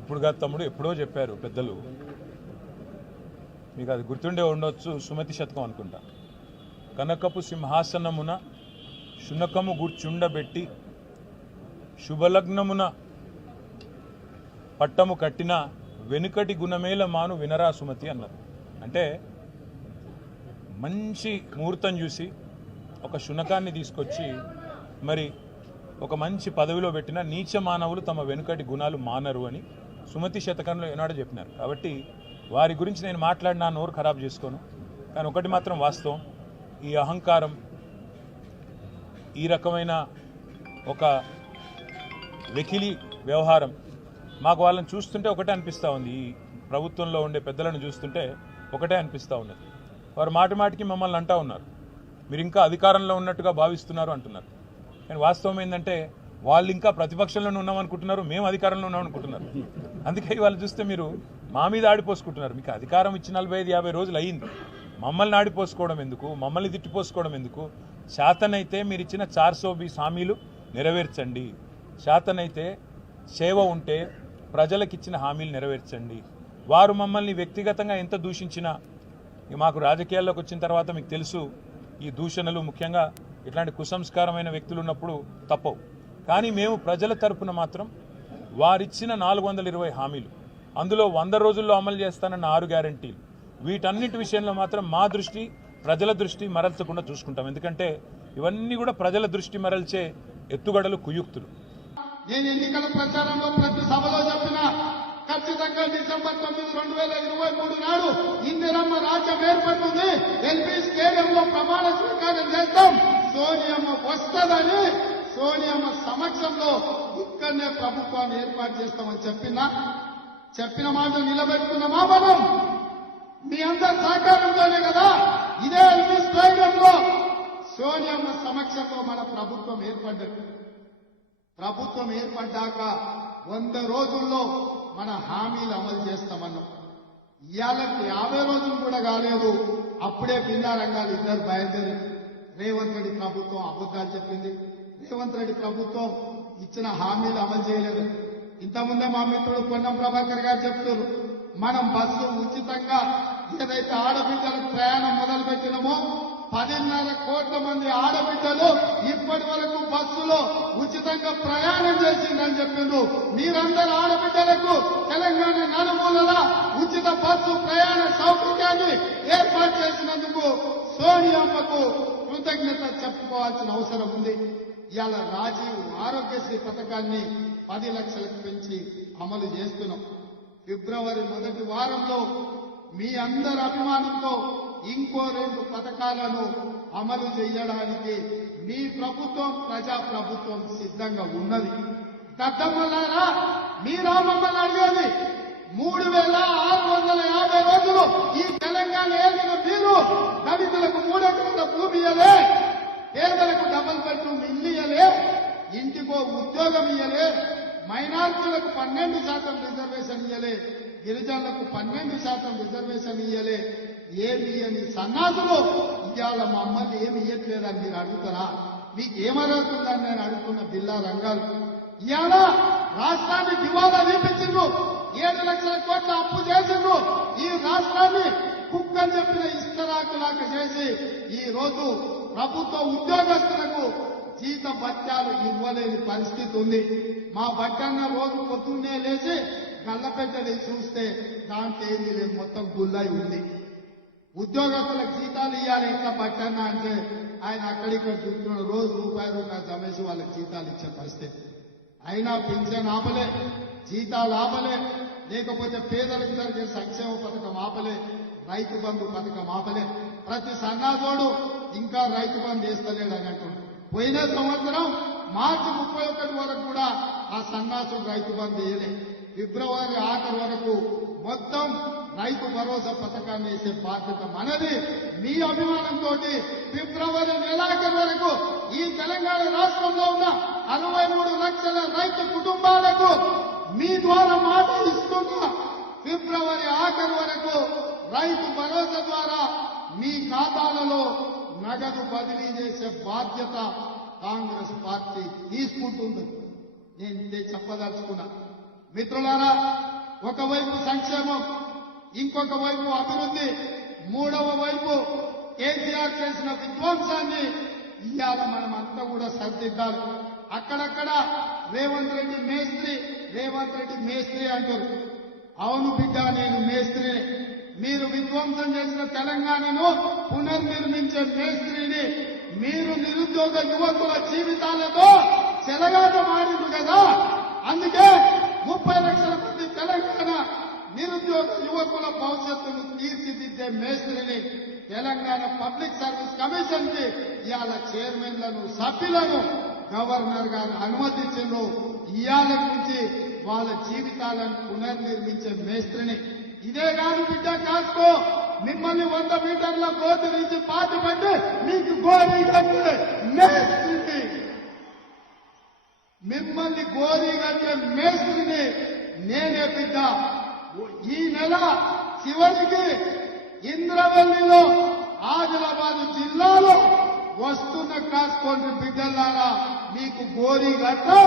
ఇప్పుడు కాదు తమ్ముడు, ఎప్పుడో చెప్పారు పెద్దలు, మీకు అది గుర్తుండే ఉండొచ్చు. సుమతి శతకం అనుకుంటా. కనకపు సింహాసనమున శునకము గుర్చుండబెట్టి శుభలగ్నమున పట్టము కట్టిన వెనుకటి గుణమేల మాను వినరా సుమతి అన్నారు. అంటే మంచి ముహూర్తం చూసి ఒక శునకాన్ని తీసుకొచ్చి మరి ఒక మంచి పదవిలో పెట్టిన నీచ మానవులు తమ వెనుకటి గుణాలు మానరు అని సుమతి శతకంలో ఏనాడో చెప్పినారు. కాబట్టి వారి గురించి నేను మాట్లాడినా నోరు ఖరాబ్ చేసుకోను. కానీ ఒకటి మాత్రం వాస్తవం, ఈ అహంకారం, ఈ రకమైన ఒక వెకిలి వ్యవహారం మాకు వాళ్ళని చూస్తుంటే ఒకటే అనిపిస్తూ ఉంది. ఈ ప్రభుత్వంలో ఉండే పెద్దలను చూస్తుంటే ఒకటే అనిపిస్తూ ఉన్నది. వారు మాటి మాటికి మమ్మల్ని అంటూ ఉన్నారు, మీరు ఇంకా అధికారంలో ఉన్నట్టుగా భావిస్తున్నారు అంటున్నారు. కానీ వాస్తవం ఏంటంటే వాళ్ళు ఇంకా ప్రతిపక్షంలోనే ఉన్నామనుకుంటున్నారు, మేము అధికారంలో ఉన్నామనుకుంటున్నారు. అందుకే వాళ్ళు చూస్తే మీరు మా మీద ఆడిపోసుకుంటున్నారు. మీకు అధికారం ఇచ్చి 45-50 రోజులు అయ్యింది. మమ్మల్ని ఆడిపోసుకోవడం ఎందుకు, మమ్మల్ని తిట్టిపోసుకోవడం ఎందుకు? శాతనైతే మీరు ఇచ్చిన 420 హామీలు నెరవేర్చండి. శాతనైతే సేవ ఉంటే ప్రజలకు ఇచ్చిన హామీలు నెరవేర్చండి. వారు మమ్మల్ని వ్యక్తిగతంగా ఎంత దూషించినా, మాకు రాజకీయాల్లోకి వచ్చిన తర్వాత మీకు తెలుసు, ఈ దూషణలు ముఖ్యంగా ఇట్లాంటి కుసంస్కారమైన వ్యక్తులు ఉన్నప్పుడు తప్పవు. కానీ మేము ప్రజల తరపున మాత్రం వారిచ్చిన 420 హామీలు, అందులో 100 రోజుల్లో అమలు చేస్తానన్న 6 గ్యారంటీలు, వీటన్నిటి విషయంలో మాత్రం మా దృష్టి, ప్రజల దృష్టి మరల్చకుండా చూసుకుంటాం. ఎందుకంటే ఇవన్నీ కూడా ప్రజల దృష్టి మరల్చే ఎత్తుగడలు, కుయుక్తులు. నేను ఎన్నికల ప్రచారంలో ప్రతి సభలో చెప్పిన, ఖచ్చితంగా డిసెంబర్ 9, 2023 నాడు ఇందిరమ్మ రాజ్యం ఏర్పడుతుంది. ఎల్బీ స్టేడియంలో ప్రమాణ స్వీకారం చేస్తాం. సోనియమ్మ వస్తుందని, సోనియమ్మ సమక్షంలో ఇక్కడనే ప్రభుత్వాన్ని ఏర్పాటు చేస్తామని చెప్పిన మాట నిలబెట్టుకున్నామా మనం? మీ అందరి సహకారంతోనే కదా ఇదే ఎల్బీ స్టేడియంలో సోనియమ్మ సమక్షంలో మన ప్రభుత్వం ఏర్పడ్డది. ప్రభుత్వం ఏర్పడ్డాక 100 రోజుల్లో మన హామీలు అమలు చేస్తామన్నాం. ఇవాళకి 50 రోజులు కూడా కాలేదు, అప్పుడే భిన్నా రంగాలు ఇద్దరు బయలుదేరి. రేవంత్ రెడ్డి ప్రభుత్వం అబద్ధాలు చెప్పింది. రేవంత్ రెడ్డి ప్రభుత్వం ఇచ్చిన హామీలు అమలు చేయలేదు. ఇంతకుముందే మా మిత్రుడు పొన్నం ప్రభాకర్ గారు చెప్తున్నారు, మనం బస్సు ఉచితంగా ఏదైతే ఆడబిడ్డలకు ప్రయాణం మొదలుపెట్టినామో 10.5 కోట్ల మంది ఆడబిడ్డలు ఇప్పటి వరకు బస్సులో ఉచితంగా ప్రయాణం చేసిందని చెప్పిండ్రు. మీరందరూ ఆడబిడ్డలకు తెలంగాణ నలుమూలల ఉచిత బస్సు ప్రయాణ సౌకర్యాన్ని ఏర్పాటు చేసినందుకు సోనియమ్మకు కృతజ్ఞత చెప్పుకోవాల్సిన అవసరం ఉంది. ఇవాళ రాజీవ్ ఆరోగ్యశ్రీ పథకాన్ని 10 లక్షలకు పెంచి అమలు చేస్తున్నాం. ఫిబ్రవరి మొదటి వారంలో మీ అందరి అభిమానంతో ఇంకో 2 పథకాలను అమలు చేయడానికి మీ ప్రభుత్వం, ప్రజా ప్రభుత్వం సిద్ధంగా ఉన్నది. దద్దమ్మలారా, మీరా మమ్మల్ని అడిగేది 3650 రోజులు ఈ తెలంగాణ ఏలిన మీరు దళితులకు 3 ఎకరాల భూమి ఇయ్యలే, పేదలకు డబుల్ బెడ్రూమ్ ఇల్లు ఇయ్యలే, ఇంటికో ఉద్యోగం ఇయ్యలే, మైనార్టీలకు 12% రిజర్వేషన్ ఇయ్యలే, గిరిజనులకు 12% రిజర్వేషన్ ఇయ్యలే. ఏమి ఇయ్యని సన్నాసులు ఇవాళ మమ్మల్ని ఏమి ఇయ్యట్లేదని మీరు అడుగుతారా? మీకు ఏమరుగుతుందని నేను అడుగుతున్న బిల్లా రంగాలు. ఇవాళ రాష్ట్రాన్ని దివాలా తీపించిండ్రు, 7 లక్షల కోట్ల అప్పు చేసిండ్రు. ఈ రాష్ట్రాన్ని కుక్కని చెప్పిన ఇస్తరాకులాగా చేసి ఈ రోజు ప్రభుత్వ ఉద్యోగస్తులకు జీత భత్యాలు ఇవ్వలేని పరిస్థితి ఉంది. మా బట్టన్న రోజు పొద్దున్నే లేచి గల్లపెట్టని చూస్తే దాంట్లో ఏది లేదు, మొత్తం గుల్లై ఉంది. ఉద్యోగస్తులకు జీతాలు ఇవ్వాలి ఎట్లా బట్టన్న అంటే ఆయన అక్కడిక్కడ చూస్తున్నాడు, రోజు రూపాయి జమేసి వాళ్ళకి జీతాలు ఇచ్చే పరిస్థితి. అయినా పింఛన్ ఆపలే, జీతాలు ఆపలే, లేకపోతే పేదలకు జరిగే సంక్షేమ పథకం ఆపలే, రైతు బంధు పథకం ఆపలే. ప్రతి సన్నాసోడు ఇంకా రైతు బంధు వేస్తలేడు అని అంటున్నాడు. పోయిన సంవత్సరం మార్చి 31 వరకు కూడా ఆ సన్నాసుడు రైతు బంధు వేయలే. ఫిబ్రవరి ఆఖరు వరకు మొత్తం రైతు భరోసా పథకాన్ని వేసే బాధ్యత మనది. మీ అభిమానంతో ఫిబ్రవరి నెలాఖరు వరకు ఈ తెలంగాణ రాష్ట్రంలో ఉన్న 63 లక్షల రైతు కుటుంబాలకు మీ ద్వారా మాట ఇస్తున్నా. ఫిబ్రవరి ఆఖరు వరకు రైతు భరోసా ద్వారా మీ ఖాతాలలో నగదు బదిలీ చేసే బాధ్యత కాంగ్రెస్ పార్టీ తీసుకుంటుంది. నేను ఇదే చెప్పదలుచుకున్నా. మిత్రులారా, ఒకవైపు సంక్షేమం, ఇంకొక వైపు అభివృద్ధి, మూడవ వైపు కేసీఆర్ చేసిన విధ్వంసాన్ని ఇవాళ మనం అంతా కూడా సరిదిద్దాలి. అక్కడక్కడ రేవంత్ రెడ్డి మేస్త్రి అంటారు. అవును బిడ్డ, నేను మేస్త్రిని. మీరు విధ్వంసం చేసిన తెలంగాణను పునర్నిర్మించే మేస్త్రిని. మీరు నిరుద్యోగ యువకుల జీవితాలతో చెలగాటమాడింది కదా, అందుకే 30 లక్షల మంది తెలంగాణ నిరుద్యోగ యువకుల భవిష్యత్తును తీర్చిదిద్దే మేస్త్రిని. తెలంగాణ పబ్లిక్ సర్వీస్ కమిషన్ కి ఇవాళ చైర్మన్లను, సభ్యులను గవర్నర్ గారు అనుమతించారు. ఇవాళ నుంచి వాళ్ళ జీవితాలను పునర్నిర్మించే మేస్త్రిని. ఇదే కాదు బిడ్డ, కాసుకో, మిమ్మల్ని 100 మీటర్ల గోతి నుంచి పాతి పట్టి మీకు గోరీ కట్టే మేస్త్రిని, మిమ్మల్ని గోరీ కట్టే మేస్త్రిని నేనే బిడ్డ. ఈ నెల చివరికి ఇంద్రవల్లిలో, ఆదిలాబాద్ జిల్లాలో వస్తున్న కాసుకోండి బిడ్డలారా, మీకు గోరీ కట్టం